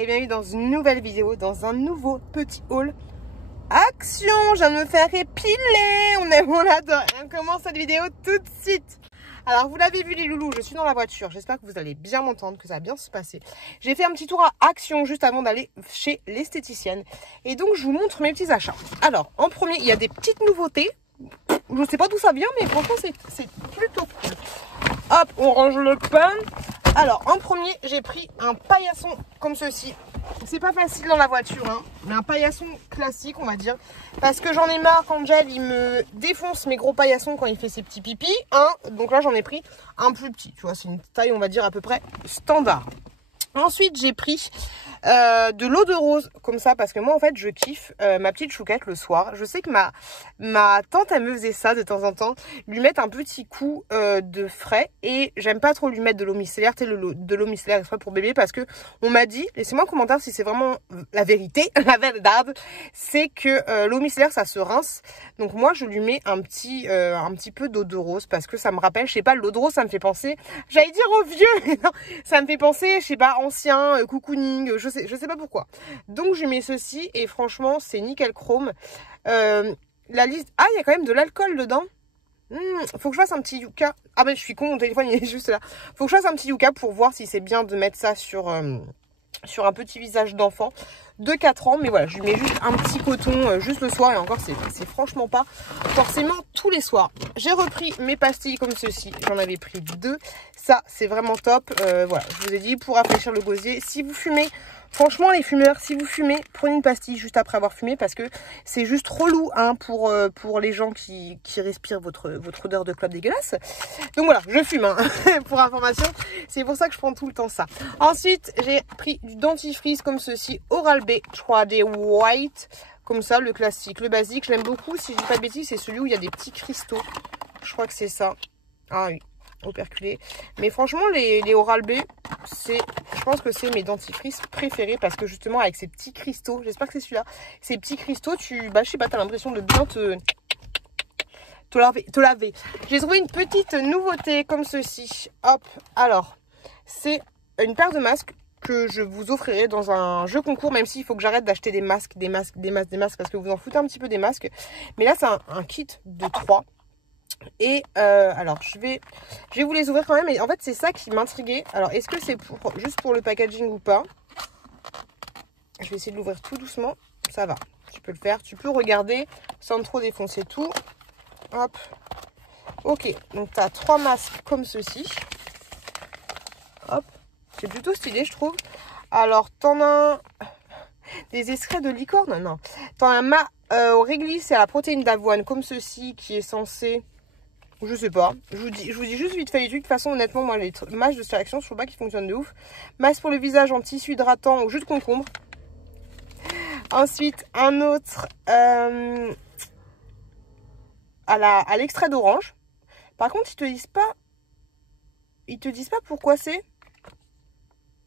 et bienvenue dans une nouvelle vidéo, dans un nouveau petit haul. Action, je viens de me faire épiler. On adore. On commence cette vidéo tout de suite. Alors vous l'avez vu les loulous, je suis dans la voiture. J'espère que vous allez bien m'entendre, que ça va bien se passer. J'ai fait un petit tour à Action juste avant d'aller chez l'esthéticienne. Et donc je vous montre mes petits achats. Alors en premier, il y a des petites nouveautés. Je ne sais pas d'où ça vient, mais franchement c'est plutôt cool. Hop, on range le pain. Alors en premier, j'ai pris un paillasson comme ceci. C'est pas facile dans la voiture, hein, mais un paillasson classique, on va dire. Parce que j'en ai marre qu'Angel, il me défonce mes gros paillassons quand il fait ses petits pipis. Hein. Donc là, j'en ai pris un plus petit. Tu vois, c'est une taille, on va dire, à peu près standard. Ensuite, j'ai pris de l'eau de rose, comme ça, parce que moi, en fait, je kiffe ma petite chouquette le soir. Je sais que ma tante, elle me faisait ça de temps en temps, lui mettre un petit coup de frais. Et j'aime pas trop lui mettre de l'eau micellaire, tu sais, de l'eau micellaire exprès pour bébé, parce que on m'a dit, laissez-moi un commentaire si c'est vraiment la vérité, la verdade, c'est que l'eau micellaire, ça se rince. Donc moi, je lui mets un petit peu d'eau de rose, parce que ça me rappelle, je sais pas, l'eau de rose, ça me fait penser, j'allais dire au vieux, mais non, ça me fait penser, je sais pas, ancien, cocooning, je sais pas pourquoi. Donc je mets ceci et franchement c'est nickel chrome. La liste, ah il y a quand même de l'alcool dedans. Faut que je fasse un petit yucca. Ah ben je suis con, mon téléphone il est juste là. Faut que je fasse un petit yucca pour voir si c'est bien de mettre ça sur un petit visage d'enfant de 4 ans. Mais voilà, je lui mets juste un petit coton juste le soir. Et encore, c'est franchement pas forcément tous les soirs. J'ai repris mes pastilles comme ceci. J'en avais pris 2. Ça, c'est vraiment top. Voilà, je vous ai dit, pour rafraîchir le gosier. Si vous fumez, franchement, les fumeurs, si vous fumez, prenez une pastille juste après avoir fumé. Parce que c'est juste relou hein, pour les gens qui respirent votre odeur de clope dégueulasse. Donc voilà, je fume hein, pour information. C'est pour ça que je prends tout le temps ça. Ensuite, j'ai pris du dentifrice comme ceci, Oral-B 3D White. Comme ça, le classique, le basique. Je l'aime beaucoup. Si je dis pas de bêtises, c'est celui où il y a des petits cristaux. Je crois que c'est ça. Ah oui, operculé. Mais franchement, les Oral-B, je pense que c'est mes dentifrices préférés. Parce que justement, avec ces petits cristaux, j'espère que c'est celui-là. Ces petits cristaux, je sais pas, t'as l'impression de bien te laver. J'ai trouvé une petite nouveauté comme ceci. Hop, alors, c'est une paire de masques que je vous offrirai dans un jeu concours, même s'il faut que j'arrête d'acheter des masques, parce que vous en foutez un petit peu des masques. Mais là, c'est un kit de 3. Et alors, je vais vous les ouvrir quand même. Et en fait, c'est ça qui m'intriguait. Alors, est-ce que c'est juste pour le packaging ou pas? Je vais essayer de l'ouvrir tout doucement. Ça va, tu peux le faire. Tu peux regarder sans trop défoncer tout. Hop. Ok, donc tu as 3 masques comme ceci. Hop. C'est plutôt stylé, je trouve. Alors, t'en as des extraits de licorne? Non. T'en as au réglisse et à la protéine d'avoine, comme ceci, qui est censé... Je sais pas. Je vous dis juste vite fait les trucs. De toute façon, honnêtement, moi, les masques de Selection, je trouve pas qu'ils fonctionnent de ouf. Masque pour le visage en tissu hydratant au jus de concombre. Ensuite, un autre à l'extrait d'orange. Par contre, ils te disent pas pourquoi c'est.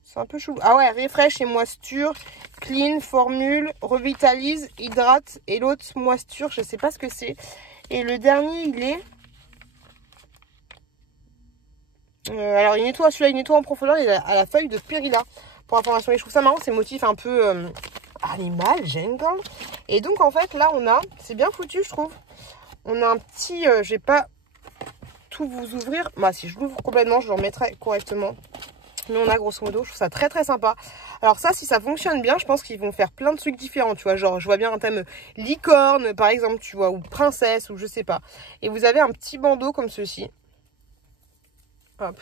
C'est un peu chelou. Ah ouais, refresh et moisture, clean, formule, revitalise, hydrate. Et l'autre, moisture, je sais pas ce que c'est. Et le dernier, il est... alors, celui-là, il nettoie en profondeur à la feuille de Périlla. Pour information, et je trouve ça marrant, ces motifs un peu animal, jungle. Et donc, en fait, là, c'est bien foutu, je trouve. On a un petit... je vais pas tout vous ouvrir. Bah, si je l'ouvre complètement, je le remettrai correctement. Mais on a grosso modo, je trouve ça très très sympa. Alors ça, si ça fonctionne bien, je pense qu'ils vont faire plein de trucs différents, tu vois. Genre, je vois bien un thème licorne, par exemple, tu vois, ou princesse, ou je sais pas. Et vous avez un petit bandeau comme ceci. Hop.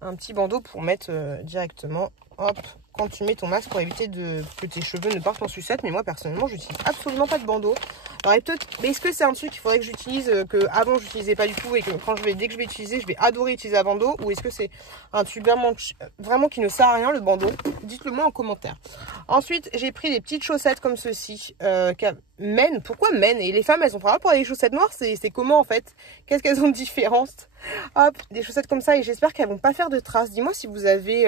Un petit bandeau pour mettre directement, hop, quand tu mets ton masque pour éviter que tes cheveux ne partent en sucette. Mais moi, personnellement, j'utilise absolument pas de bandeau. Alors, mais est-ce que c'est un truc qu'il faudrait que j'utilise, que avant je n'utilisais pas du tout et que dès que je vais utiliser, je vais adorer utiliser un bandeau? Ou est-ce que c'est un truc vraiment qui ne sert à rien, le bandeau? Dites-le moi en commentaire. Ensuite, j'ai pris des petites chaussettes comme ceci. Men, pourquoi men? Et les femmes, elles ont pas rapport avec les chaussettes noires? C'est comment en fait? Qu'est-ce qu'elles ont de différence? Hop, des chaussettes comme ça, et j'espère qu'elles vont pas faire de traces. Dis-moi si vous avez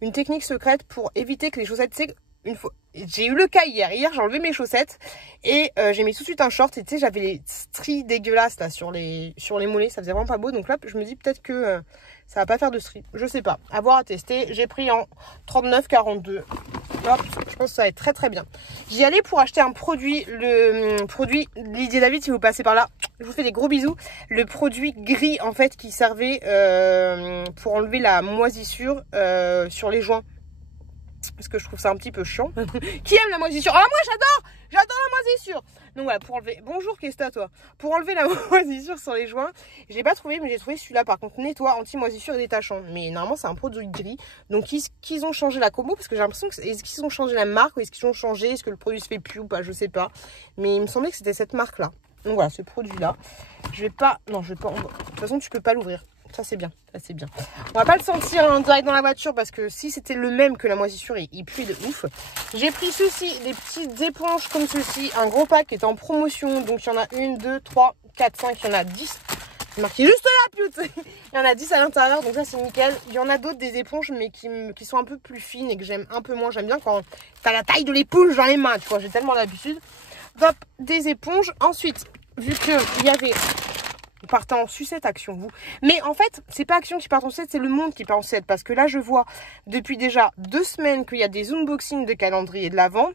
une technique secrète pour éviter que les chaussettes... Une fois, j'ai eu le cas hier j'ai enlevé mes chaussettes et j'ai mis tout de suite un short et tu sais j'avais les stries dégueulasses là sur les mollets, ça faisait vraiment pas beau. Donc là je me dis peut-être que ça va pas faire de stri. Je sais pas. À voir, à tester. J'ai pris en 39,42. Hop, je pense que ça va être très très bien. J'y allais pour acheter un produit, le produit Lydie et David, si vous passez par là, je vous fais des gros bisous. Le produit gris en fait qui servait pour enlever la moisissure sur les joints. Parce que je trouve ça un petit peu chiant. Qui aime la moisissure? Ah, moi j'adore la moisissure. Donc voilà, pour enlever, bonjour, qu'est-ce que t'as toi? Pour enlever la moisissure sur les joints, je l'ai pas trouvé, mais j'ai trouvé celui-là par contre nettoie, anti-moisissure et détachant. Mais normalement c'est un produit gris. Donc est-ce qu'ils ont changé la combo? Parce que j'ai l'impression que est-ce qu'ils ont changé la marque ou est-ce qu'ils ont changé? Est-ce que le produit se fait plus ou pas? Je sais pas. Mais il me semblait que c'était cette marque-là. Donc voilà, ce produit-là. Je vais pas, non, je vais pas. De toute façon, tu peux pas l'ouvrir. Ça c'est bien, ça c'est bien. On va pas le sentir en direct dans la voiture parce que si c'était le même que la moisissure, il pue de ouf. J'ai pris ceci, des petites éponges comme ceci, un gros pack qui est en promotion. Donc il y en a 1, 2, 3, 4, 5, il y en a 10. C'est marqué juste là, pute. Il y en a 10 à l'intérieur, donc ça c'est nickel. Il y en a d'autres des éponges mais qui sont un peu plus fines et que j'aime un peu moins. J'aime bien quand t'as la taille de l'éponge dans les mains, tu vois, j'ai tellement l'habitude. Hop, des éponges. Ensuite, vu qu'il y avait... Vous partez en sucette Action, vous. Mais en fait, c'est pas Action qui part en sucette, c'est le monde qui part en sucette. Parce que là, je vois depuis déjà 2 semaines qu'il y a des unboxings de calendrier de l'Avent.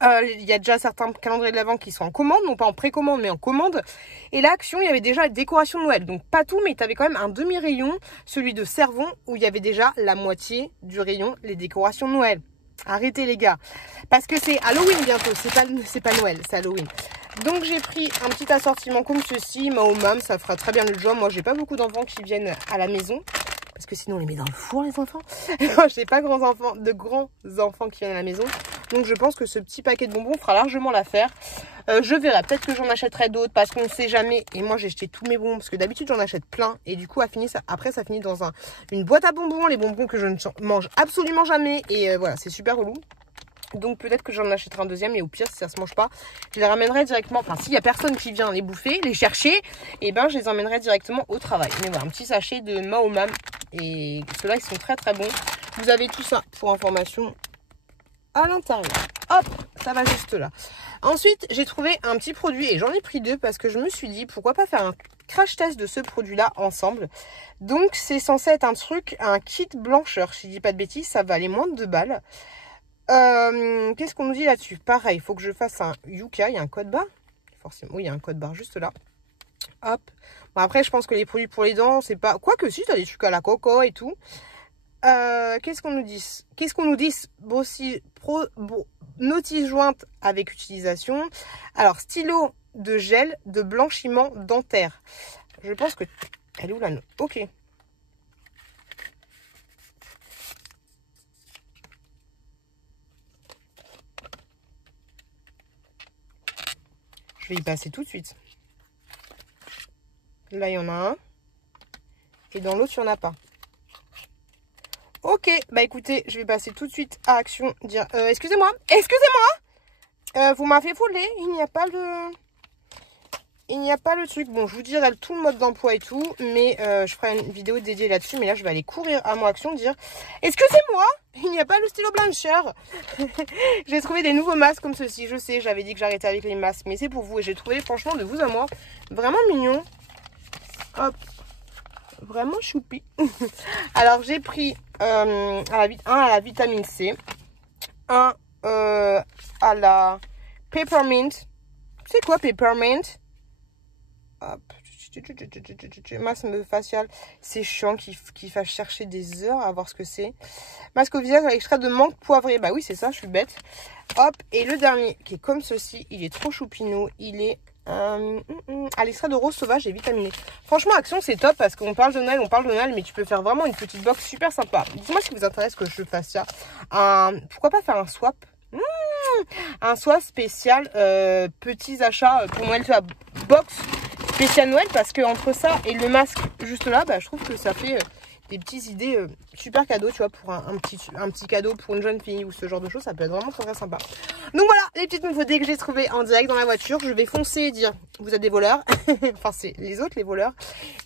Il y a déjà certains calendriers de l'Avent qui sont en commande, non pas en précommande, mais en commande. Et là, Action, il y avait déjà la décoration de Noël. Donc pas tout, mais tu avais quand même un demi-rayon, celui de Servon, où il y avait déjà la moitié du rayon, les décorations de Noël. Arrêtez les gars. Parce que c'est Halloween bientôt, c'est pas Noël, c'est Halloween. Donc j'ai pris un petit assortiment comme ceci, Mahomam, ça fera très bien le job. Moi j'ai pas beaucoup d'enfants qui viennent à la maison, parce que sinon on les met dans le four les enfants. J'ai pas de grands enfants qui viennent à la maison. Donc je pense que ce petit paquet de bonbons fera largement l'affaire. Je verrai, peut-être que j'en achèterai d'autres parce qu'on ne sait jamais. Et moi j'ai jeté tous mes bonbons parce que d'habitude j'en achète plein. Et du coup après ça finit dans une boîte à bonbons, les bonbons que je ne mange absolument jamais. Et voilà, c'est super relou. Donc peut-être que j'en achèterai un deuxième et au pire si ça se mange pas, je les ramènerai directement, enfin s'il y a personne qui vient les bouffer, les chercher, et ben je les emmènerai directement au travail. Mais voilà, un petit sachet de Mahomam et ceux-là ils sont très très bons. Vous avez tout ça pour information à l'intérieur. Hop, ça va juste là. Ensuite j'ai trouvé un petit produit et j'en ai pris 2 parce que je me suis dit pourquoi pas faire un crash test de ce produit là ensemble. Donc c'est censé être un kit blancheur, si je dis pas de bêtises, ça va aller moins de 2 balles. Qu'est-ce qu'on nous dit là-dessus? Pareil, il faut que je fasse un Yuka. Il y a un code barre? Forcément, oui, il y a un code barre juste là. Hop. Bon, après, je pense que les produits pour les dents, c'est pas... Quoique si, t'as des trucs à la coco et tout. Qu'est-ce qu'on nous dit? Notice jointe avec utilisation. Alors, stylo de gel de blanchiment dentaire. Je pense que... Elle est où la note? Ok. Je vais y passer tout de suite. Là, il y en a un. Et dans l'autre, il n'y en a pas. Ok, bah écoutez, je vais passer tout de suite à Action. Dire, excusez-moi, vous m'avez volé. Il n'y a pas le truc. Bon, je vous dirai tout le mode d'emploi et tout. Mais je ferai une vidéo dédiée là-dessus. Mais là, je vais aller courir à mon Action. Dire, excusez-moi, il n'y a pas le stylo blancheur. J'ai trouvé des nouveaux masques comme ceci. Je sais, j'avais dit que j'arrêtais avec les masques. Mais c'est pour vous. Et j'ai trouvé, franchement, de vous à moi, vraiment mignon. Hop. Vraiment choupi. Alors, j'ai pris un à la vitamine C. Un à la peppermint. C'est quoi peppermint? Hop. Masque facial. C'est chiant qu'il fasse chercher des heures à voir ce que c'est. Masque au visage avec extrait de menthe poivrée. Bah oui, c'est ça, je suis bête. Hop. Et le dernier qui est comme ceci. Il est trop choupinou. Il est à l'extrait de rose sauvage et vitaminé. Franchement, Action, c'est top parce qu'on parle de Noël, mais tu peux faire vraiment une petite box super sympa. Dites-moi si vous intéresse que je fasse ça. Pourquoi pas faire un swap? Un swap spécial petits achats pour Noël, tu vois, box spécial Noël, parce que entre ça et le masque juste là, bah, je trouve que ça fait des petites idées super cadeaux, tu vois, pour un petit cadeau pour une jeune fille ou ce genre de choses, ça peut être vraiment très sympa. Donc voilà, les petites nouveautés que j'ai trouvées en direct dans la voiture. Je vais foncer et dire, vous êtes des voleurs. Enfin, c'est les autres les voleurs.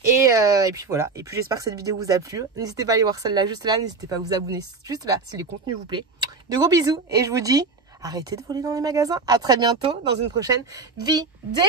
Et puis voilà, et puis j'espère que cette vidéo vous a plu. N'hésitez pas à aller voir celle-là juste là, n'hésitez pas à vous abonner juste là si le contenu vous plaît. De gros bisous et je vous dis, arrêtez de voler dans les magasins. À très bientôt dans une prochaine vidéo.